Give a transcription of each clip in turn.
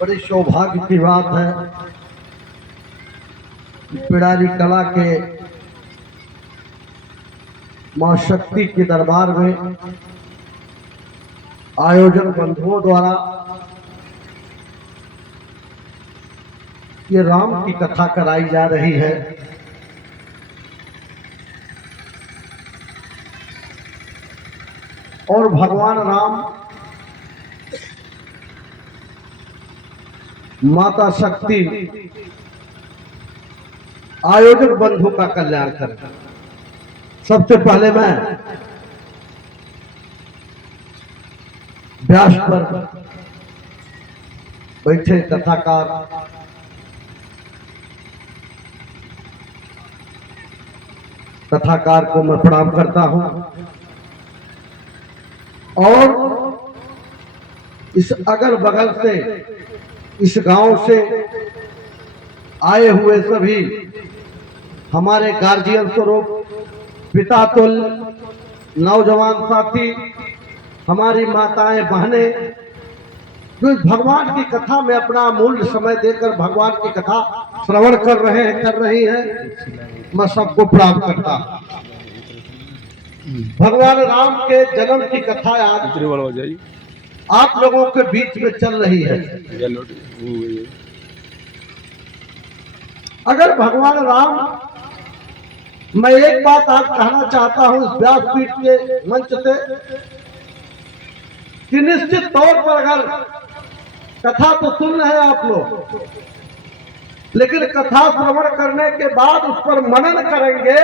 बड़ी सौभाग्य की बात है कि पिड़ारी कला के मां शक्ति के दरबार में आयोजक बंधुओं द्वारा ये राम की कथा कराई जा रही है। और भगवान राम माता शक्ति आयोजक बंधु का कल्याण करें। सबसे पहले मैं व्यास पर बैठे कथाकार को मैं प्रणाम करता हूं और इस अगल बगल से, इस गांव से आए हुए सभी हमारे गार्जियन स्वरूप, पिता तुल, नौजवान साथी, हमारी माताएं बहनें जो इस भगवान की कथा में अपना अमूल्य समय देकर भगवान की कथा श्रवण कर रही हैं, मैं सबको प्रणाम करता हूं। भगवान राम के जन्म की कथा आज आप लोगों के बीच में चल रही है। अगर भगवान राम, मैं एक बात आज कहना चाहता हूं इस व्यासपीठ के मंच से कि निश्चित तौर पर अगर कथा तो सुन रहे हैं आप लोग, लेकिन कथा श्रवण करने के बाद उस पर मनन करेंगे।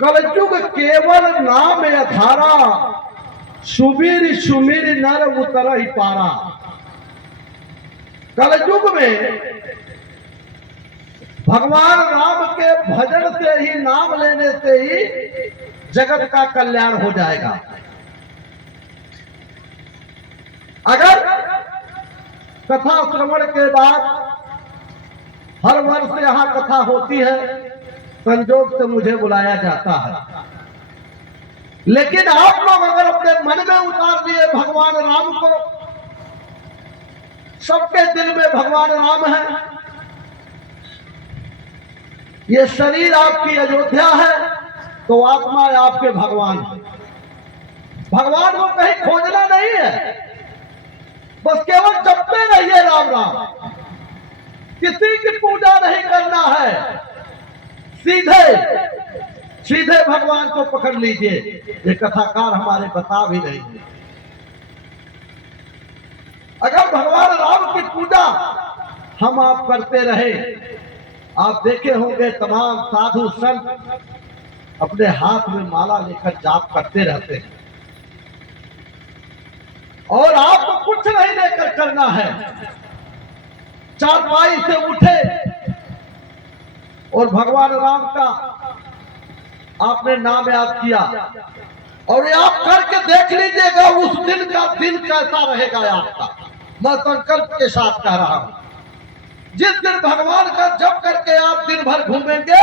कलयुग केवल नाम अधारा, सुमीर सुमीर नर उतर ही पारा। कलयुग में भगवान राम के भजन से ही, नाम लेने से ही जगत का कल्याण हो जाएगा। अगर कथा श्रवण के बाद हर वर्ष यहां कथा होती है, संजोग से मुझे बुलाया जाता है, लेकिन आप लोग अगर अपने मन में उतार दिए भगवान राम को, सबके दिल में भगवान राम है, ये शरीर आपकी अयोध्या है, तो आत्मा आपके भगवान है। भगवान को कहीं खोजना नहीं है, बस केवल जपते रहिए राम राम। किसी की पूजा नहीं करना है, सीधे सीधे भगवान को पकड़ लीजिए। ये कथाकार हमारे बता भी रहे हैं। अगर भगवान राम की पूजा हम आप करते रहे, आप देखे होंगे तमाम साधु संत अपने हाथ में माला लेकर जाप करते रहते हैं, और आपको कुछ नहीं लेकर करना है। चारपाई से उठे और भगवान राम का आपने नाम याद किया, और ये आप करके देख लीजिएगा उस दिन का दिन कैसा रहेगा आपका। मैं संकल्प के साथ कह रहा हूं, जिस दिन भगवान का जप करके आप दिन भर घूमेंगे,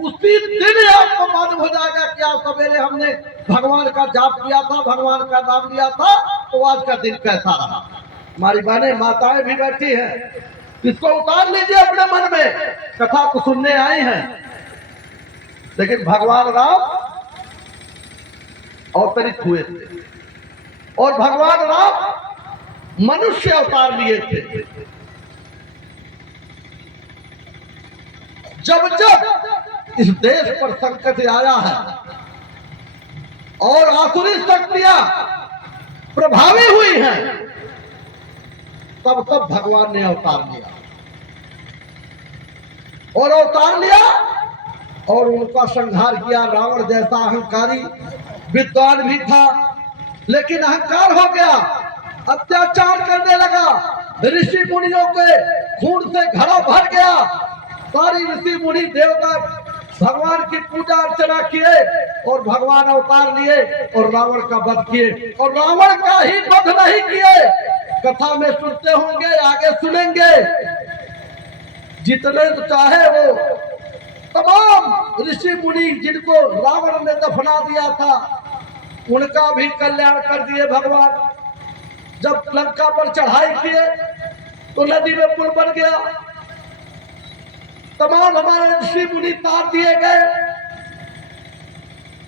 उसी दिन आपको मालूम हो जाएगा कि आज सवेरे हमने भगवान का जाप किया था, भगवान का नाम लिया था, तो आज का दिन कैसा रहा। हमारी बहनें माताएं भी बैठी हैं, इसको उतार लीजिए अपने मन में। कथा को सुनने आई हैं, लेकिन भगवान राम अवतरित हुए थे, और भगवान राम मनुष्य अवतार लिए थे। जब जब इस देश पर संकट आया है और आसुरी शक्तियां प्रभावी हुई हैं, तब तब भगवान ने अवतार लिया। और अवतार लिया और उनका संहार किया। रावण जैसा अहंकारी विद्वान भी था, लेकिन अहंकार हो गया, अत्याचार करने लगा। ऋषि मुनियों के खून से घड़ा भर गया। सारी ऋषि मुनि देवता भगवान की पूजा अर्चना किए और भगवान अवतार लिए और रावण का वध किए। और रावण का ही वध नहीं किए, कथा में सुनते होंगे, आगे सुनेंगे, जितने चाहे वो तमाम ऋषि मुनि जिनको रावण ने दफना दिया था, उनका भी कल्याण कर दिए भगवान। जब लंका पर चढ़ाई किए तो नदी में पुल बन गया, तमाम हमारे ऋषि मुनि तार दिए गए।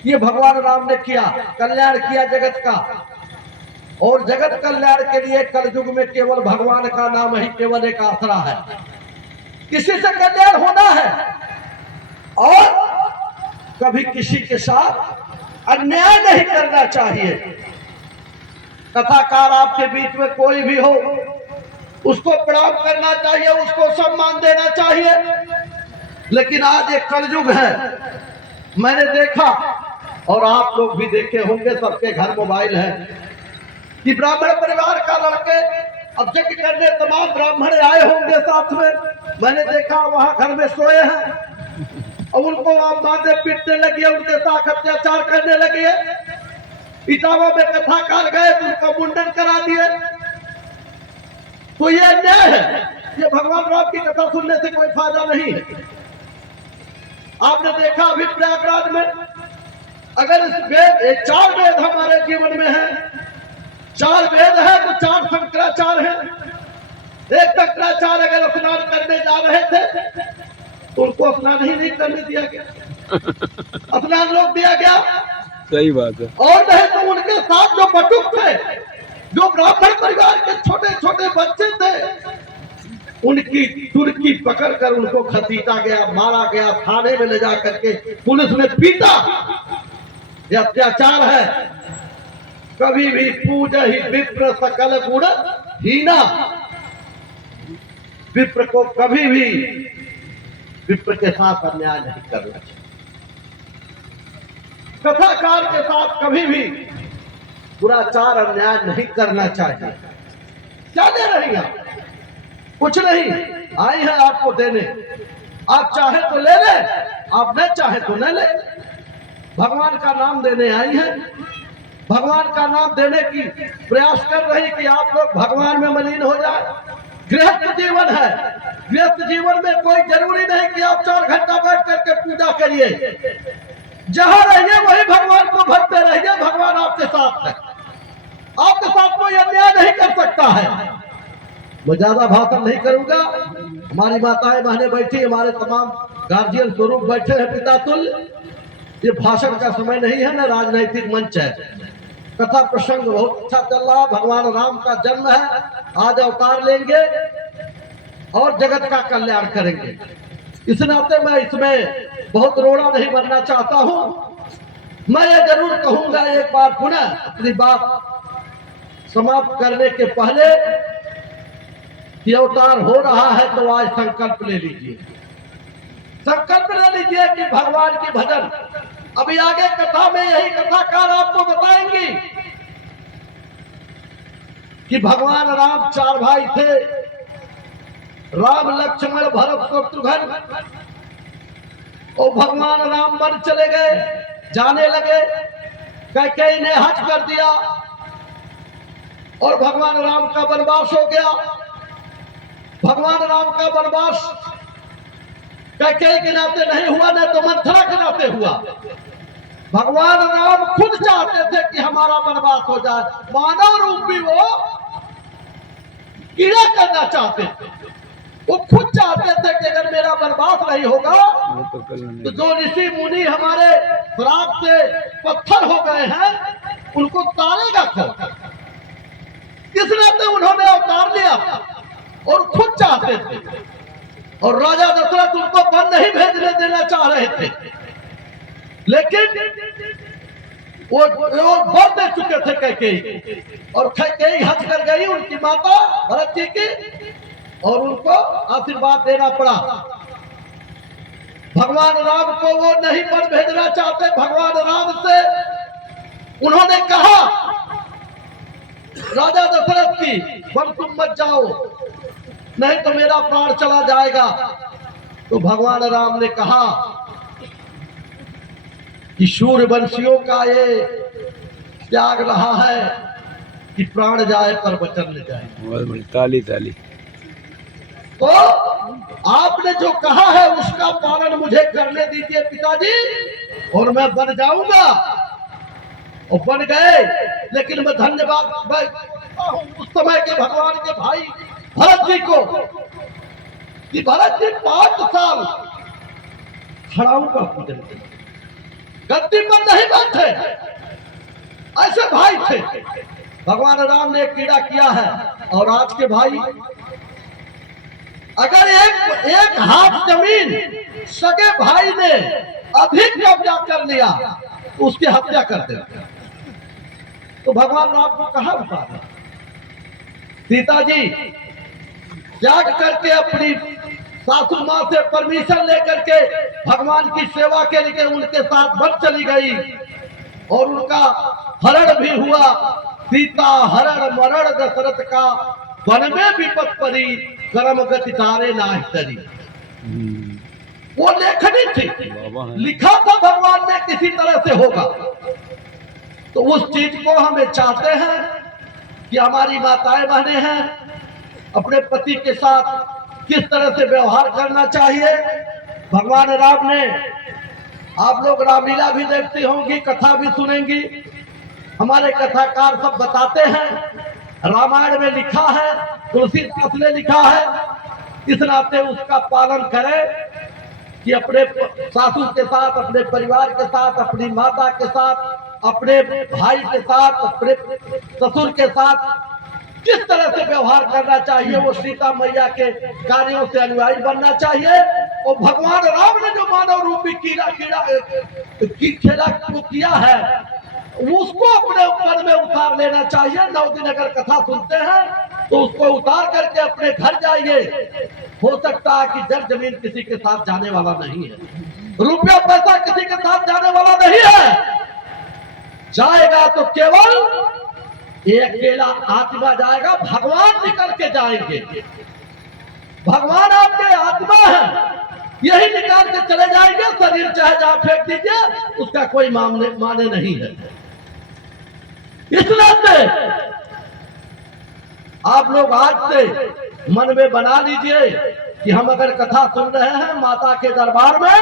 ये भगवान राम ने किया, कल्याण किया जगत का। और जगत कल्याण के लिए कलयुग में केवल भगवान का नाम ही केवल एक आसरा है। किसी से कल्याण होना है और कभी किसी के साथ अन्याय नहीं करना चाहिए। कथाकार आपके बीच में कोई भी हो, उसको प्रणाम करना चाहिए, उसको सम्मान देना चाहिए। लेकिन आज एक कलयुग है, मैंने देखा और आप लोग भी देखे होंगे, सबके घर मोबाइल है, कि ब्राह्मण परिवार का लड़के अब यज्ञ करने तमाम ब्राह्मण आए होंगे साथ में। मैंने देखा वहां घर में सोए हैं और उनको आप मारने पीटने लगे, उनके साथ अत्याचार करने लगे। इटावा में कथाकार गए तो उनका मुंडन करा दिए। तो ये अन्याय है, ये भगवान राम की कथा सुनने से कोई फायदा नहीं है। आपने देखा अभी प्रयागराज में, अगर इस वेद, 4 वेद हमारे जीवन में है, 4 वेद है तो 4 शंकराचार्य हैं। एक शंकराचार्य अगर स्नान करने जा रहे थे तो उनको स्नान ही नहीं करने दिया गया, स्नान रोक दिया गया। सही बात है। और नहीं तो उनके साथ जो बटुक थे, जो ब्राह्मण परिवार के छोटे छोटे बच्चे थे, उनकी तुर्की पकड़कर उनको खतीटा गया, मारा गया, थाने में ले जा करके पुलिस ने पीटा। यह अत्याचार है। कभी भी पूज ही विप्र सकल गुण हीना, विप्र को कभी भी विप्र के साथ अन्याय नहीं करना चाहिए। कथाकार के साथ कभी भी दुराचार अन्याय नहीं करना चाहिए। क्या दे रही हैं? कुछ नहीं, आई है आपको देने। आप चाहे तो ले ले, आप न चाहे तो न ले। भगवान का नाम देने आई है, भगवान का नाम देने की प्रयास कर रही कि आप लोग भगवान में मलिन हो जाए। गृहस्थ जीवन है, गृहस्थ जीवन में कोई जरूरी नहीं कि आप 4 घंटा बैठ करके पूजा करिए। जहां रहिए वही भगवान को भरते रहिए, भगवान आपके साथ है, आपके साथ कोई अन्याय नहीं कर सकता है। मैं ज्यादा भाषण नहीं करूंगा, हमारी माताएं बहनें बैठी, हमारे तमाम गार्जियन स्वरूप बैठे हैं पिता तुल्य। ये भाषण का समय नहीं है, ना राजनैतिक मंच है। कथा प्रसंग बहुत अच्छा चल रहा, भगवान राम का जन्म है, आज अवतार लेंगे और जगत का कल्याण करेंगे। इस नाते मैं इसमें बहुत रोड़ा नहीं बनना चाहता हूं। मैं ये जरूर कहूंगा एक बार पुनः अपनी बात समाप्त करने के पहले कि अवतार हो रहा है तो आज संकल्प ले लीजिए, संकल्प ले लीजिए कि भगवान की भजन। अभी आगे कथा में यही कथाकार आपको बताएंगी कि भगवान राम 4 भाई थे, राम लक्ष्मण भरत शत्रुघ्न। और भगवान राम वन चले गए, जाने लगे, कैकेयी ने हज कर दिया और भगवान राम का वनवास हो गया। भगवान राम का वनवास कैकेयी के नाते नहीं हुआ, न तो मंथरा के नाते हुआ। भगवान राम खुद चाहते थे कि हमारा वनवास हो जाए, मानव रूपी वो कीड़ा करना चाहते थे। वो खुद चाहते थे कि अगर मेरा वनवास नहीं होगा तो जो ऋषि मुनि हमारे श्राप से पत्थर हो गए हैं उनको तारेगा कौन। इस नाते उन्होंने अवतार लिया और खुद चाहते थे। और राजा दशरथ उनको वन नहीं भेजने देना चाह रहे थे, लेकिन वो वर दे चुके थे कैकेयी। और कैकेयी हज कर गई उनकी माता भरत जी की, और उनको आशीर्वाद देना पड़ा। भगवान राम को वो नहीं पर भेजना चाहते। भगवान राम से उन्होंने कहा राजा दशरथ की, वन तुम मत जाओ नहीं तो मेरा प्राण चला जाएगा। तो भगवान राम ने कहा कि सूर्यवंशियों का ये त्याग रहा है कि प्राण जाए पर वचन न जाए। बहुत बड़ी ताली ताली। तो आपने जो कहा है उसका पालन मुझे करने दीजिए पिताजी, और मैं बन जाऊंगा। और बन गए। लेकिन मैं धन्यवाद उस समय के भगवान के भाई भरत जी को कि भरत जी 5 साल खड़ाऊ का पूजन किया, गद्दी पर नहीं बैठे, ऐसे भाई थे। भगवान राम ने कीड़ा किया है। और आज के भाई अगर एक हाथ जमीन सगे भाई ने अधिक कब्जा कर लिया तो उसकी हत्या कर देते। तो भगवान राम को कहा उतारा? सीता जी त्याग करके अपनी सासू माँ से परमिशन लेकर के भगवान की सेवा के लिए उनके साथ वन चली गई और उनका हरण भी हुआ। सीता हरण मरण दशरथ का वन में विपत परी, कर्म गति तारे नाहि तरी। वो लेखनी थी, लिखा था भगवान ने किसी तरह से होगा। तो उस चीज को हमें चाहते हैं कि हमारी माताएं बहनें हैं, अपने पति के साथ किस तरह से व्यवहार करना चाहिए। भगवान राम ने, आप लोग रामलीला भी देखती होंगी, कथा भी सुनेंगी, हमारे कथाकार सब बताते हैं, रामायण में लिखा है, तुलसीदास ने लिखा है। इस नाते उसका पालन करें कि अपने सासू के साथ, अपने परिवार के साथ, अपनी माता के साथ, अपने भाई के साथ, अपने ससुर के साथ किस तरह से व्यवहार करना चाहिए। वो सीता मैया के कार्यों से अनुयायी बनना चाहिए। और भगवान राम ने जो मानव रूपी खेला को किया है उसको अपने मन में उतार लेना चाहिए। 9 दिन अगर कथा सुनते हैं तो उसको उतार करके अपने घर जाइए। हो सकता है कि जर जमीन किसी के साथ जाने वाला नहीं है, रुपया पैसा किसी के साथ जाने वाला नहीं है। जाएगा तो केवल एक अकेला आत्मा जाएगा, भगवान निकल के जाएंगे। भगवान आपके आत्मा है, यही निकाल के चले जाएंगे। शरीर चाहे जहां फेंक दीजिए, उसका कोई माने नहीं है। इसलिए आप लोग आज से मन में बना लीजिए कि हम अगर कथा सुन रहे हैं माता के दरबार में,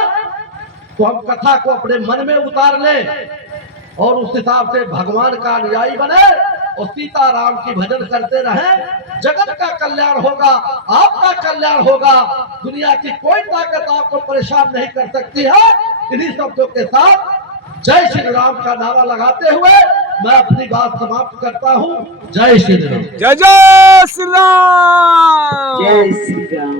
तो हम कथा को अपने मन में उतार लें और उस हिसाब से भगवान का अनुयायी बने और सीता राम की भजन करते रहें। जगत का कल्याण होगा, आपका कल्याण होगा। दुनिया की कोई ताकत आपको परेशान नहीं कर सकती है। इन्हीं शब्दों के साथ जय श्री राम का नारा लगाते हुए मैं अपनी बात समाप्त करता हूँ। जय श्री राम। जय जय श्री राम। जय श्री राम।